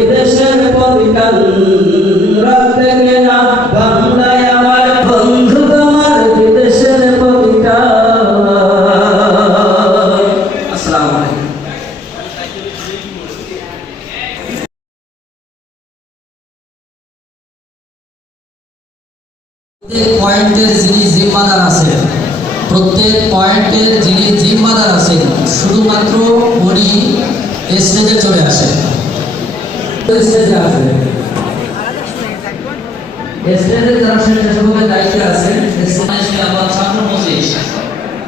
বিদেশের পবিকাল রাখতে কেনা বাংলায় আমার বন্ধু তোমার বিদেশের পবিকাল আসসালামু প্রত্যেক পয়েন্টের যিনি জিম্মাদার আছেন, প্রত্যেক পয়েন্টের যিনি জিম্মাদার আছেন, শুধুমাত্র উনি স্টেজে চলে আসেন।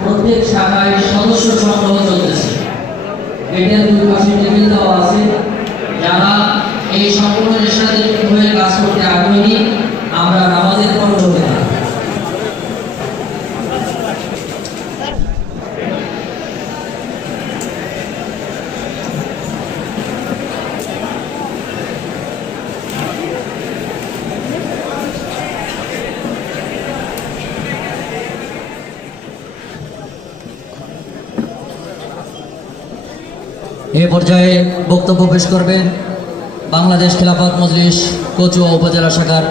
প্রত্যেক শাখায় সদস্য সংগ্রহ চলতেছে। আছে। যারা এই সংগঠনের কাজ করতে আগ্রহী আমরা নামাজের পর চলতে থাকি এ পর্যায়ে বক্তব্য পেশ করবেন বাংলাদেশ খেলাফত মজলিস কচুয়া উপজেলা শাখার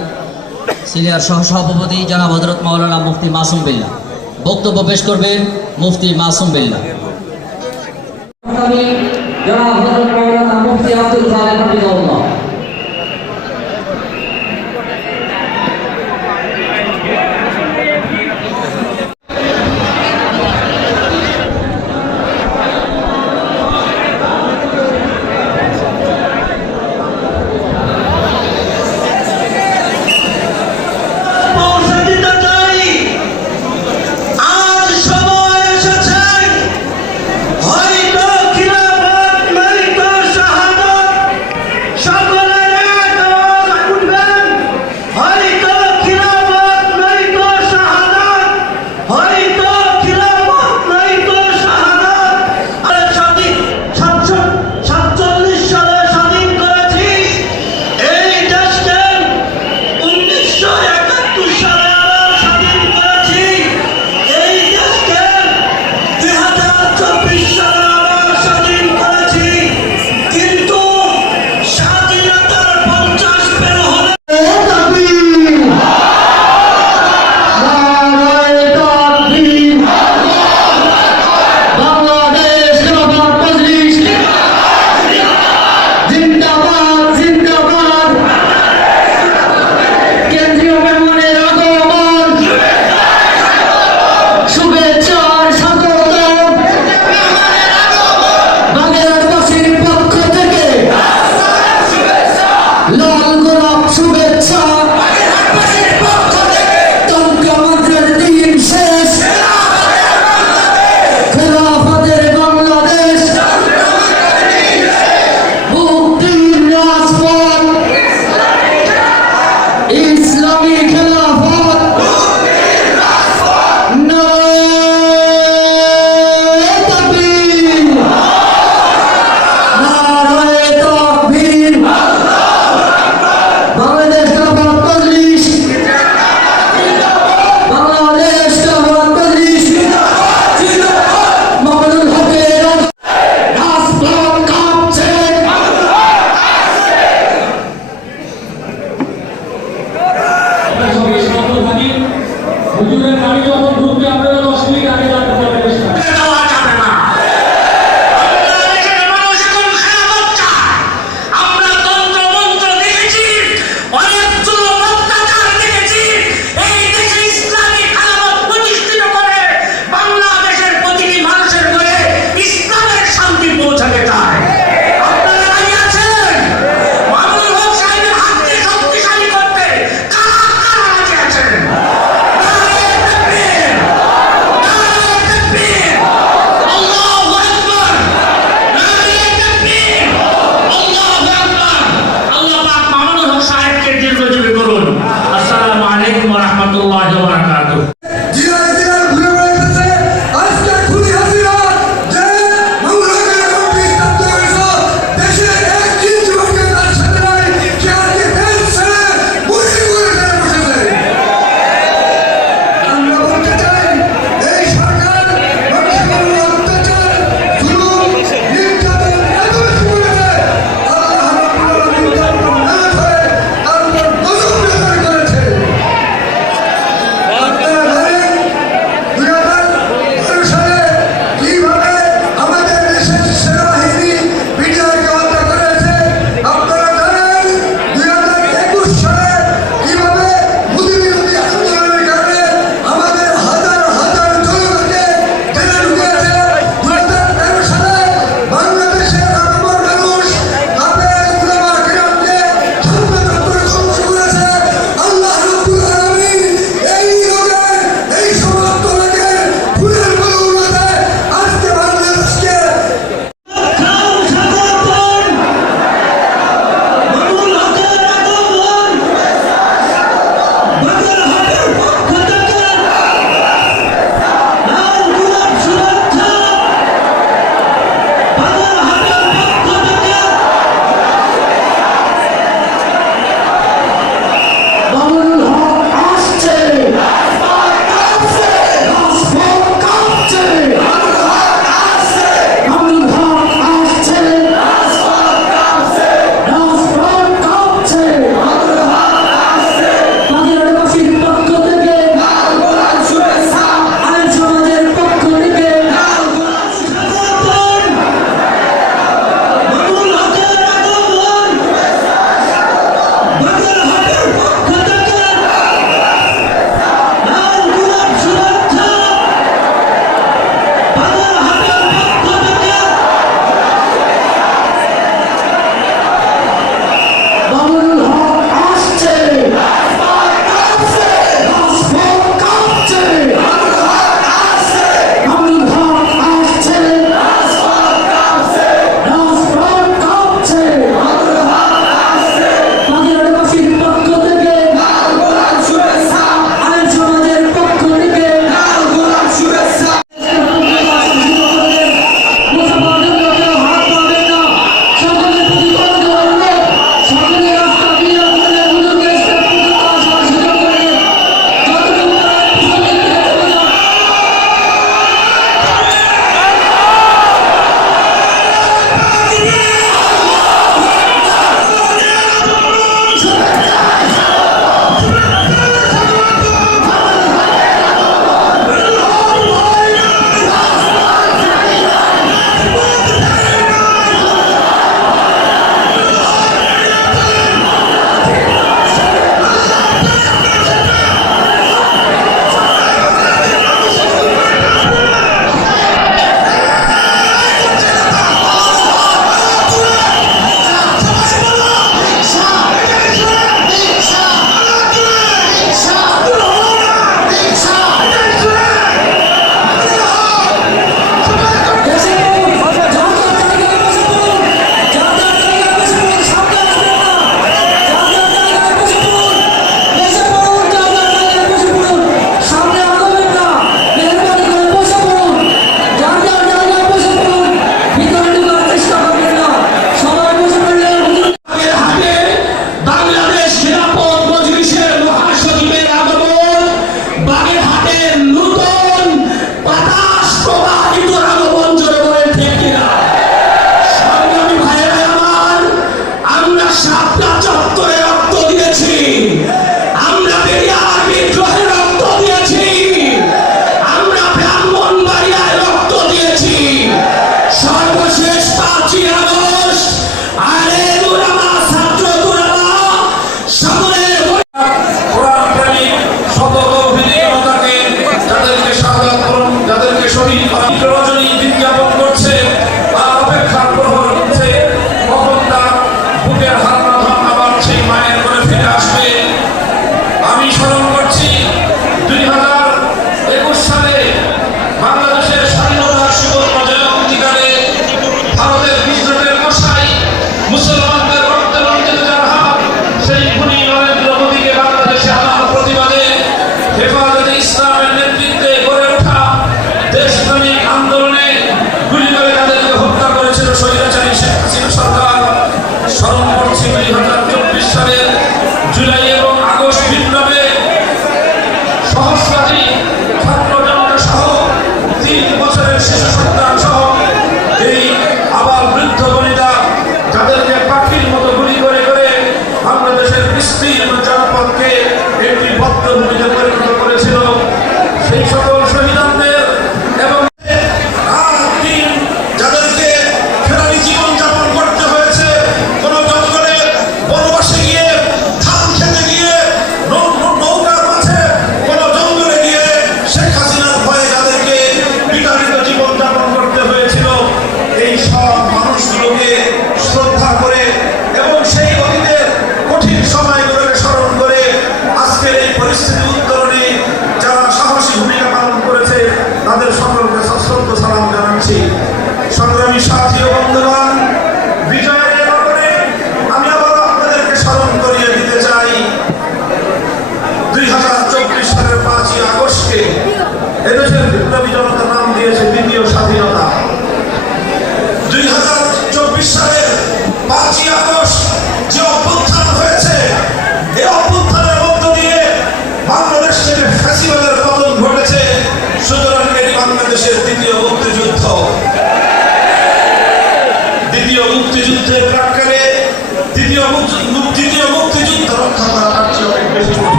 সিনিয়র সহসভাপতি জনাব হজরত মাওলানা মুফতি মাসুম বিল্লা বক্তব্য পেশ করবেন মুফতি মাসুম বিল্লা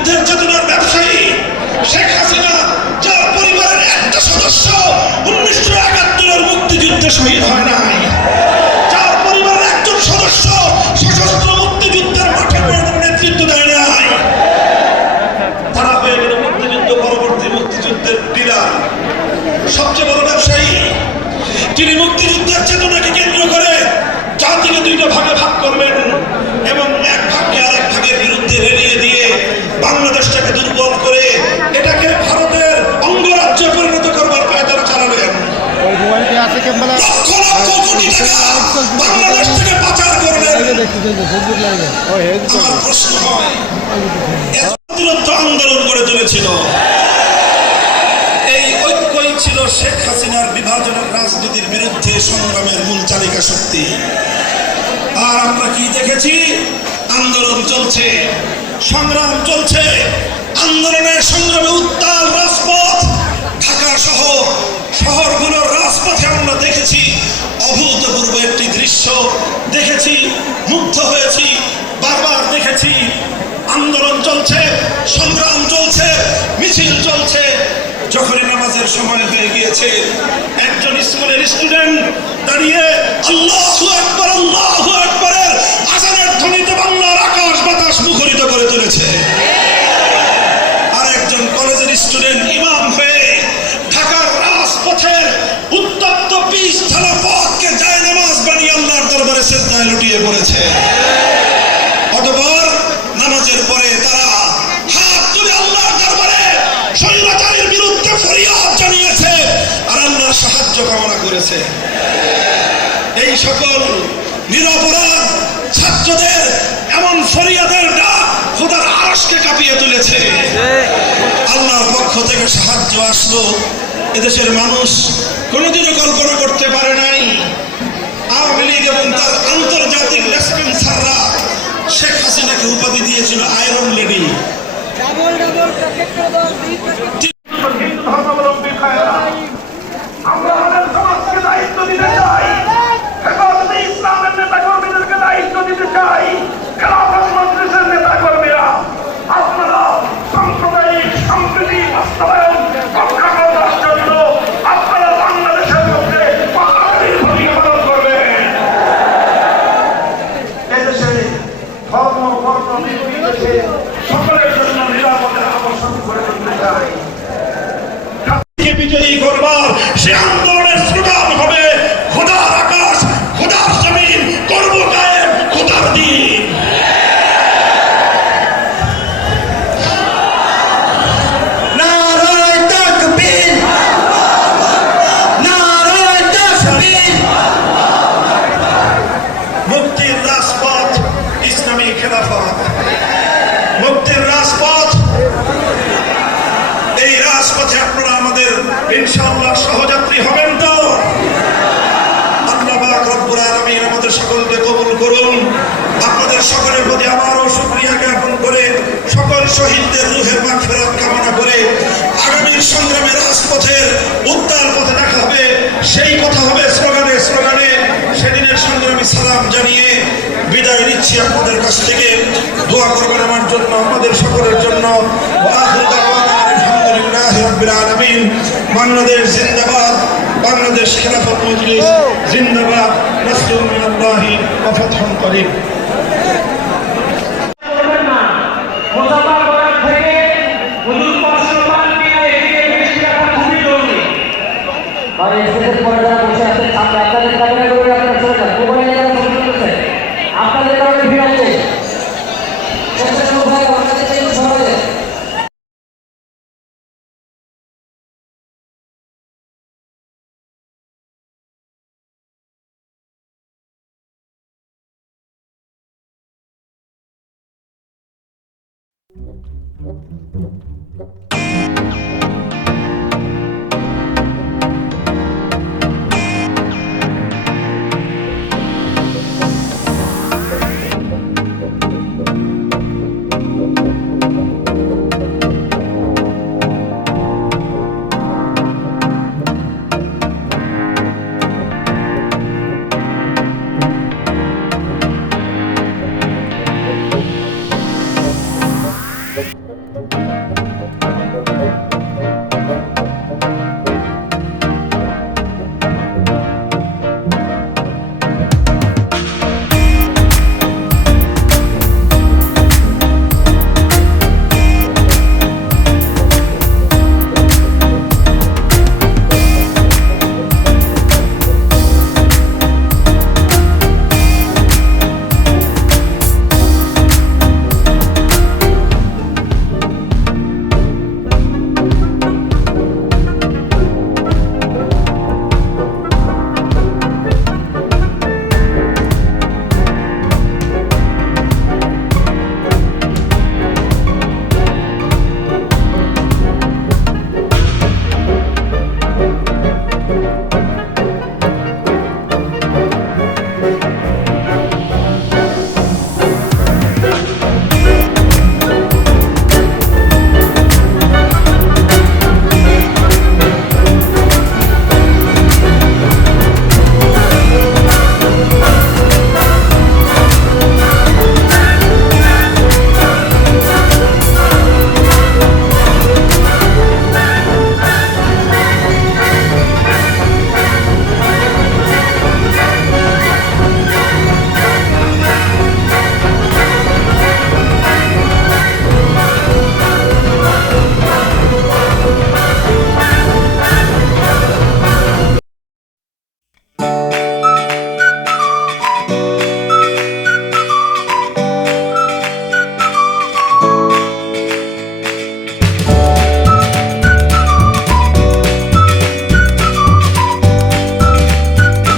মুক্তিযুদ্ধের চেতনার ব্যবসায়ী শেখ হাসিনা, যার পরিবারের একটা সদস্য উনিশশো একাত্তরের মুক্তিযুদ্ধে শহীদ হয় নাই। যার পরিবারের একজন সদস্য সশস্ত্র মুক্তিযুদ্ধের মাঠে নেতৃত্ব দেয় নাই। তারা হয়ে মুক্তিযুদ্ধ, পরবর্তী মুক্তিযুদ্ধের ডিলার। সবচেয়ে বড় ব্যবসায়ী তিনি মুক্তিযুদ্ধের বাংলাদেশ থেকে পাচার করবেন আমার প্রশ্ন হয় এত আন্দোলন করে তুলেছিল এই ঐক্যই ছিল শেখ হাসিনার বিভাজনের রাজনীতির বিরুদ্ধে সংগ্রামের মূল চালিকা শক্তি। আর আমরা কি দেখেছি? আন্দোলন চলছে, সংগ্রাম চলছে। আন্দোলনের সংগ্রামে উত্তাল রাজপথ, ঢাকা সহ শহরগুলোর রাজপথে আমরা দেখেছি অভূতপূর্ব একটি দৃশ্য দেখেছি, মুগ্ধ হয়েছি, বারবার দেখেছি। আন্দোলন চলছে, সংগ্রাম চলছে, মিছিল চলছে। যখনই নামাজের সময় হয়ে গিয়েছে, একজন স্কুলের স্টুডেন্ট দাঁড়িয়ে, আল্লাহ আল্লাহু পড়েছে। অতঃপর নামাজের পরে তারা হাত তুলে আল্লাহর দরবারে বিরুদ্ধে ফরিয়াদ জানিয়েছে আর আল্লাহর সাহায্য কামনা করেছে। এই সকল নিরপরাধ ছাত্রদের এমন ফরিয়াদের ডাক খোদার কাঁপিয়ে তুলেছে। আল্লাহর পক্ষ থেকে সাহায্য আসলো। এদেশের মানুষ কোনোদিনও কল্পনা করতে পারে নাই। আওয়ামী লীগ এবং তার আন্তর্জাতিক রেসপন্সাররা শেখ হাসিনাকে উপাধি দিয়েছিল আয়রন লেডি রাব্বিল আলামিন বাংলাদেশ জিন্দাবাদ বাংলাদেশ খেলাফত মজলিস জিন্দাবাদ নাসরুল মিনাল্লাহি ওয়া ফাতহুন করিম। Vale, Thank you.